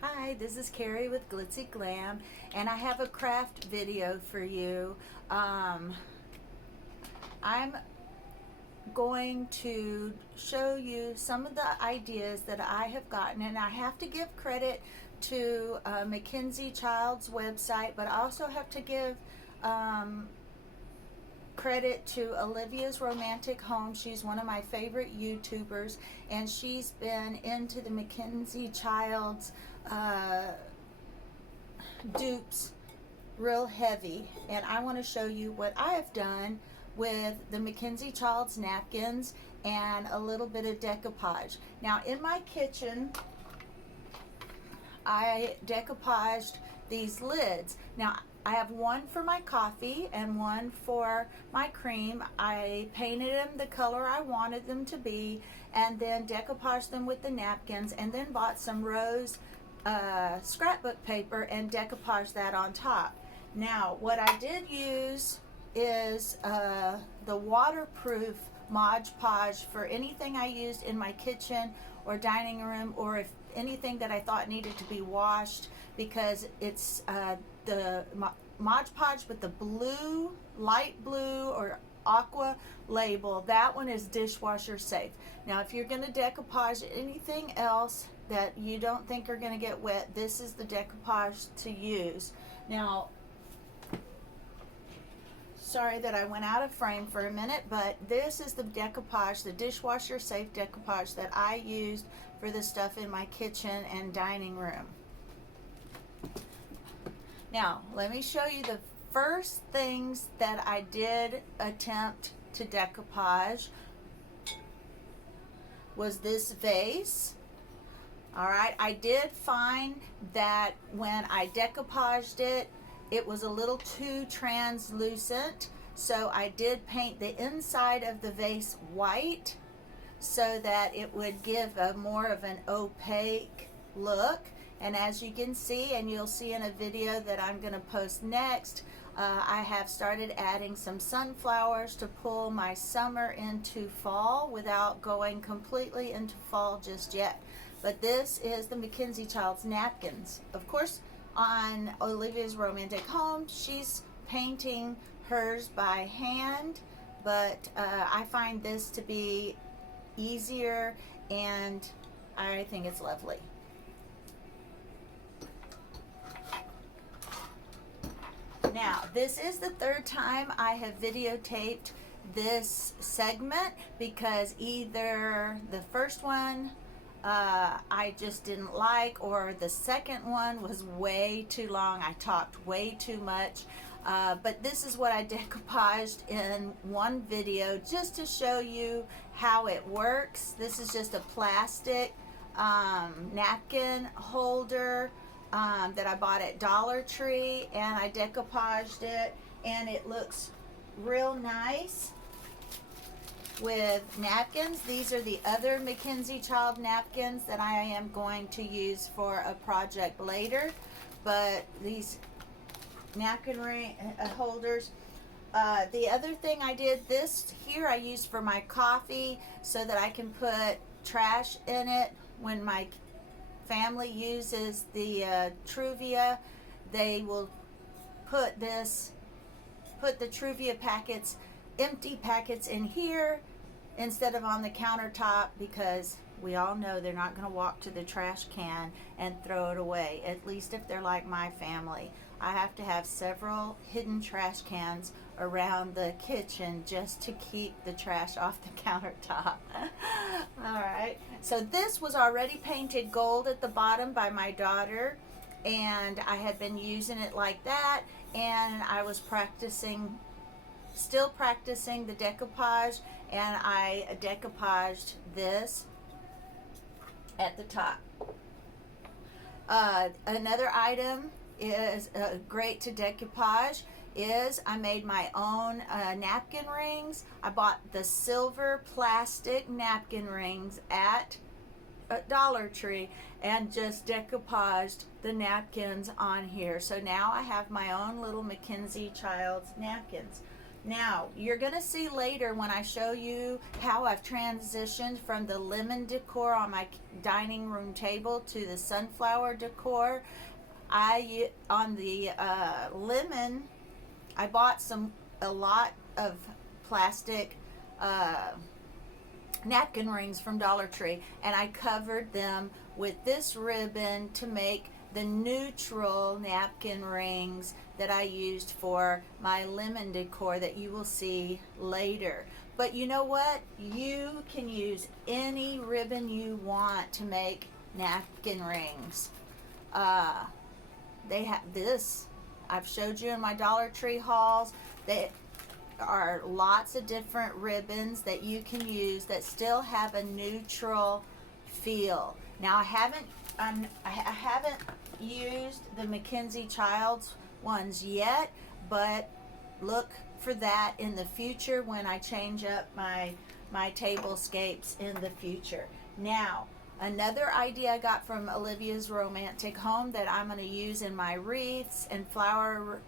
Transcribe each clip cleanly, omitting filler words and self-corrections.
Hi, this is Carrie with Glitzy Glam, and I have a craft video for you. I'm going to show you some of the ideas that I have gotten, and I have to give credit to McKenzie Child's website, but I also have to give credit to Olivia's Romantic Home. She's one of my favorite YouTubers, and she's been into the McKenzie Child's dupes real heavy, and I want to show you what I have done with the McKenzie Child's napkins and a little bit of decoupage. Now in my kitchen I decoupaged these lids. Now I have one for my coffee and one for my cream. I painted them the color I wanted them to be, and then decoupaged them with the napkins, and then bought some rose scrapbook paper and decoupaged that on top. Now what I did use is the waterproof Mod Podge for anything I used in my kitchen or dining room, or if anything that I thought needed to be washed, because it's the Mod Podge with the blue, light blue or aqua label. That one is dishwasher safe. Now if you're going to decoupage anything else that you don't think are going to get wet, this is the decoupage to use. Now, sorry that I went out of frame for a minute, but this is the decoupage, the dishwasher safe decoupage that I used for the stuff in my kitchen and dining room. Now let me show you the first things that I did attempt to decoupage. Was this vase. Alright, I did find that when I decoupaged it, it was a little too translucent, so I did paint the inside of the vase white so that it would give a more of an opaque look. And as you can see, and you'll see in a video that I'm going to post next, I have started adding some sunflowers to pull my summer into fall without going completely into fall just yet. But this is the McKenzie Child's napkins. Of course, on Olivia's Romantic Home, she's painting hers by hand, but I find this to be easier, and I think it's lovely. Now, this is the third time I have videotaped this segment, because either the first one I just didn't like, or the second one was way too long. I talked way too much. But this is what I decoupaged in one video just to show you how it works. This is just a plastic napkin holder that I bought at Dollar Tree, and I decoupaged it, and it looks real nice with napkins. These are the other McKenzie Child napkins that I am going to use for a project later, but these napkin holders. The other thing I did, this here I used for my coffee so that I can put trash in it. When my family uses the Truvia, they will put the Truvia packets, empty packets, in here instead of on the countertop, because we all know they're not going to walk to the trash can and throw it away, at least if they're like my family. I have to have several hidden trash cans around the kitchen just to keep the trash off the countertop. Alright, so this was already painted gold at the bottom by my daughter, and I had been using it like that, and I was still practicing the decoupage, and I decoupaged this at the top. Another item is great to decoupage is I made my own napkin rings. I bought the silver plastic napkin rings at Dollar Tree and just decoupaged the napkins on here. So now I have my own little McKenzie Child's napkins. Now, you're going to see later when I show you how I've transitioned from the lemon decor on my dining room table to the sunflower decor. On the lemon, I bought a lot of plastic napkin rings from Dollar Tree, and I covered them with this ribbon to make the neutral napkin rings that I used for my lemon decor that you will see later. But you know what? You can use any ribbon you want to make napkin rings. They have this. I've showed you in my Dollar Tree hauls. There are lots of different ribbons that you can use that still have a neutral feel. Now I haven't used the McKenzie Child's ones yet, but look for that in the future when I change up my tablescapes in the future. Now, another idea I got from Olivia's Romantic Home that I'm going to use in my wreaths and flower,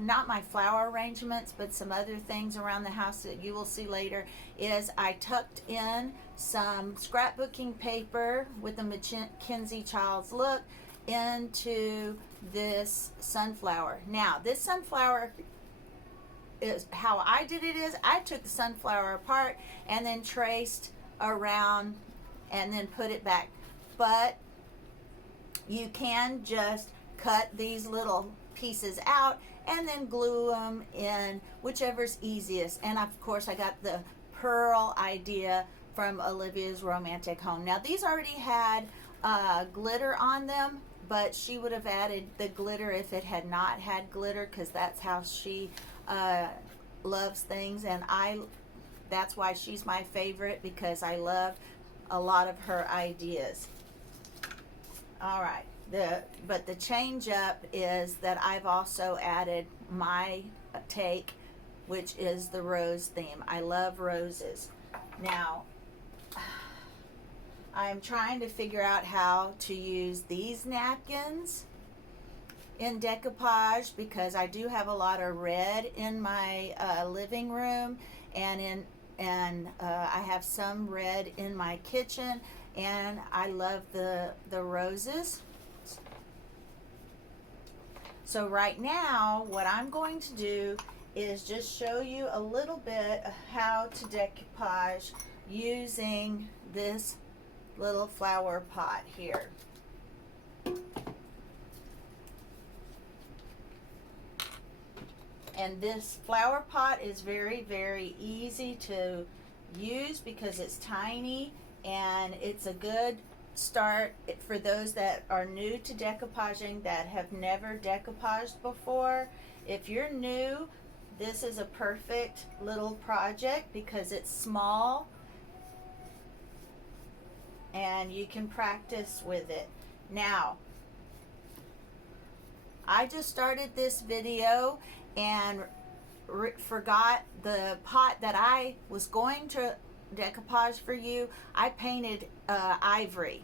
not my flower arrangements, but some other things around the house that you will see later, is I tucked in some scrapbooking paper with the McKenzie Child's look into this sunflower. Now, this sunflower is how I did it is I took the sunflower apart and then traced around and then put it back. But you can just cut these little pieces out and then glue them in, whichever's easiest. And of course I got the pearl idea from Olivia's Romantic Home. Now these already had glitter on them, but she would have added the glitter if it had not had glitter, because that's how she loves things, and that's why she's my favorite, because I love a lot of her ideas. All right, but the change up is that I've also added my take, which is the rose theme. I love roses. Now, I'm trying to figure out how to use these napkins in decoupage, because I do have a lot of red in my living room, and I have some red in my kitchen, and I love the roses. So right now what I'm going to do is just show you a little bit of how to decoupage using this little flower pot here. And this flower pot is very, very easy to use because it's tiny, and it's a good start for those that are new to decoupaging, that have never decoupaged before. If you're new, this is a perfect little project because it's small and you can practice with it. Now, I just started this video and forgot the pot that I was going to decoupage for you. I painted ivory,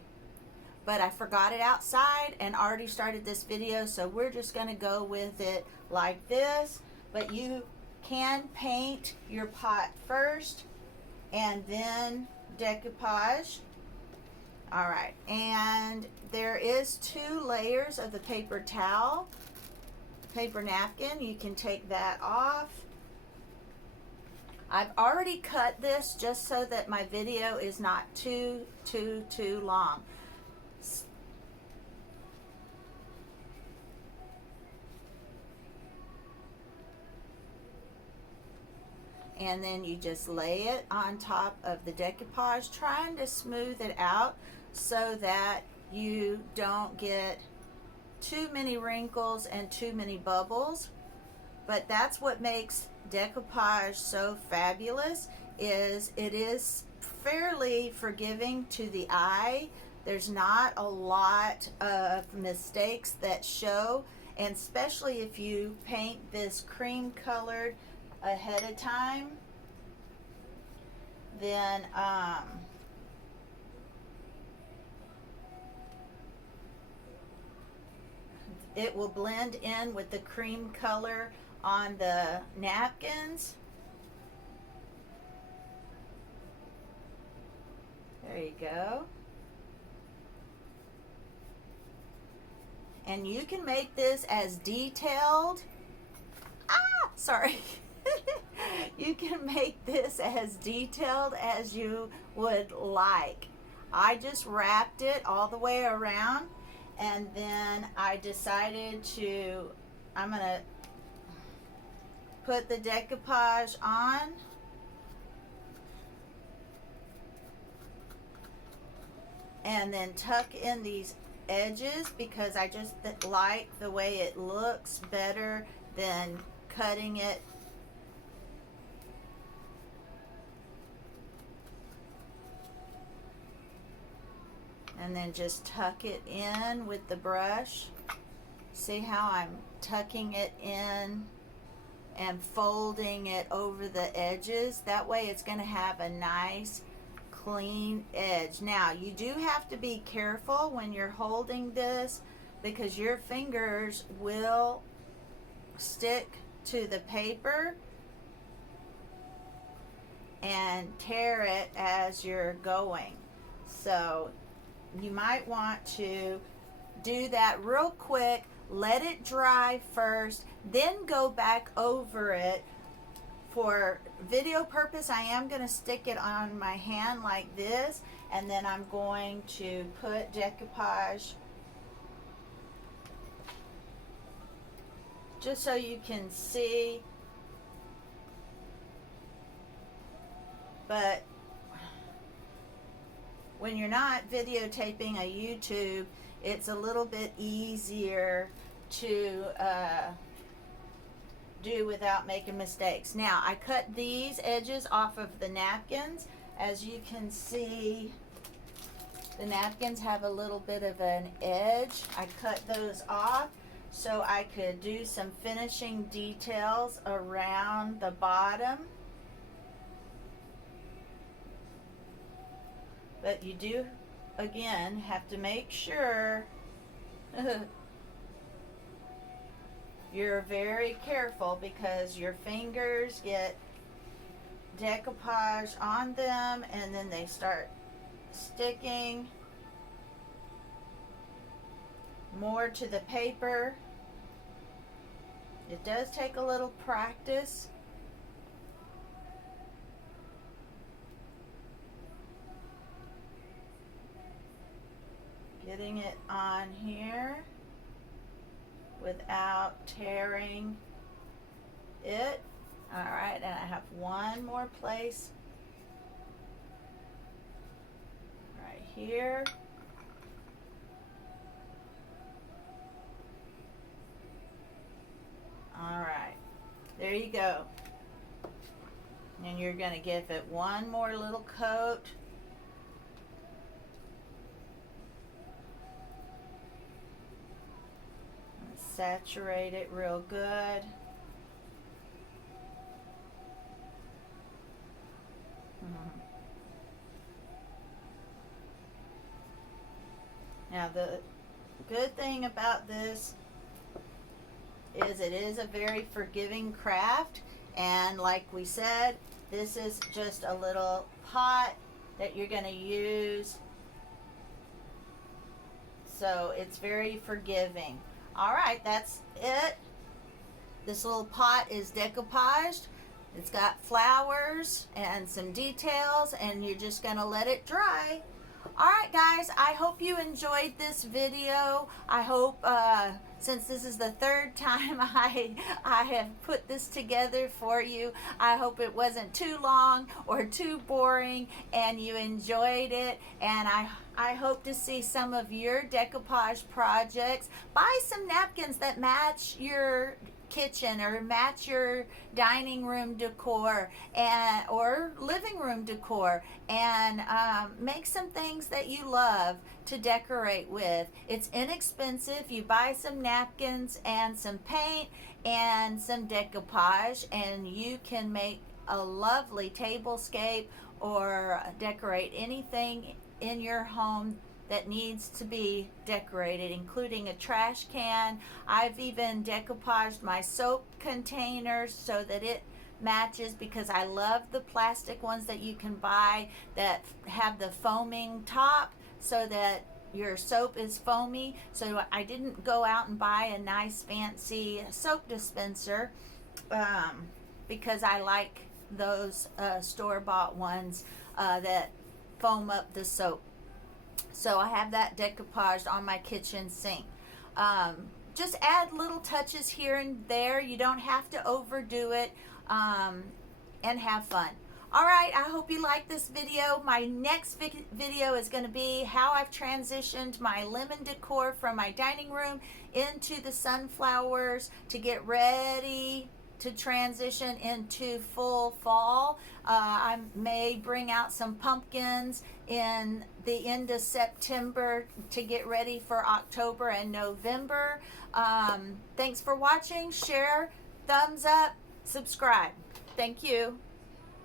but I forgot it outside and already started this video, so we're just going to go with it like this. But you can paint your pot first and then decoupage. All right, and there is 2 layers of the paper towel, paper napkin. You can take that off. I've already cut this just so that my video is not too long. And then you just lay it on top of the decoupage, trying to smooth it out so that you don't get too many wrinkles and too many bubbles. But that's what makes decoupage so fabulous, is it is fairly forgiving to the eye. There's not a lot of mistakes that show, and especially if you paint this cream colored ahead of time, then it will blend in with the cream color on the napkins. There you go. And you can make this as detailed. Sorry. You can make this as detailed as you would like. I just wrapped it all the way around, and then I decided I'm gonna put the decoupage on. And then tuck in these edges because I just like the way it looks better than cutting it. And then just tuck it in with the brush. See how I'm tucking it in and folding it over the edges? That way it's going to have a nice clean edge. Now you do have to be careful when you're holding this because your fingers will stick to the paper and tear it as you're going. So you might want to do that real quick, let it dry first, then go back over it. For video purpose, I am going to stick it on my hand like this, and then I'm going to put decoupage just so you can see. But when you're not videotaping a YouTube, it's a little bit easier to do without making mistakes. Now I cut these edges off of the napkins. As you can see, the napkins have a little bit of an edge. I cut those off so I could do some finishing details around the bottom. But you do, again, have to make sure you're very careful because your fingers get decoupage on them and then they start sticking more to the paper. It does take a little practice. Getting it on here without tearing it. All right, and I have one more place right here. All right, there you go. And you're going to give it one more little coat. Saturate it real good. Now the good thing about this is it is a very forgiving craft, and like we said, this is just a little pot that you're going to use, so it's very forgiving. All right, that's it. This little pot is decoupaged. It's got flowers and some details, and you're just gonna let it dry. All right, guys, I hope you enjoyed this video. I hope, since this is the third time I have put this together for you, I hope it wasn't too long or too boring and you enjoyed it. And I hope to see some of your decoupage projects. Buy some napkins that match your kitchen or match your dining room decor and or living room decor, and make some things that you love to decorate with. It's inexpensive. You buy some napkins and some paint and some decoupage, and you can make a lovely tablescape or decorate anything in your home that needs to be decorated, including a trash can. I've even decoupaged my soap containers so that it matches because I love the plastic ones that you can buy that have the foaming top so that your soap is foamy. So I didn't go out and buy a nice fancy soap dispenser because I like those store-bought ones that foam up the soap. So I have that decoupaged on my kitchen sink. Just add little touches here and there. You don't have to overdo it, and have fun. All right, I hope you like this video. My next video is going to be how I've transitioned my lemon decor from my dining room into the sunflowers to get ready to transition into full fall. I may bring out some pumpkins in the end of September to get ready for October and November. Thanks for watching. Share, thumbs up, subscribe. Thank you.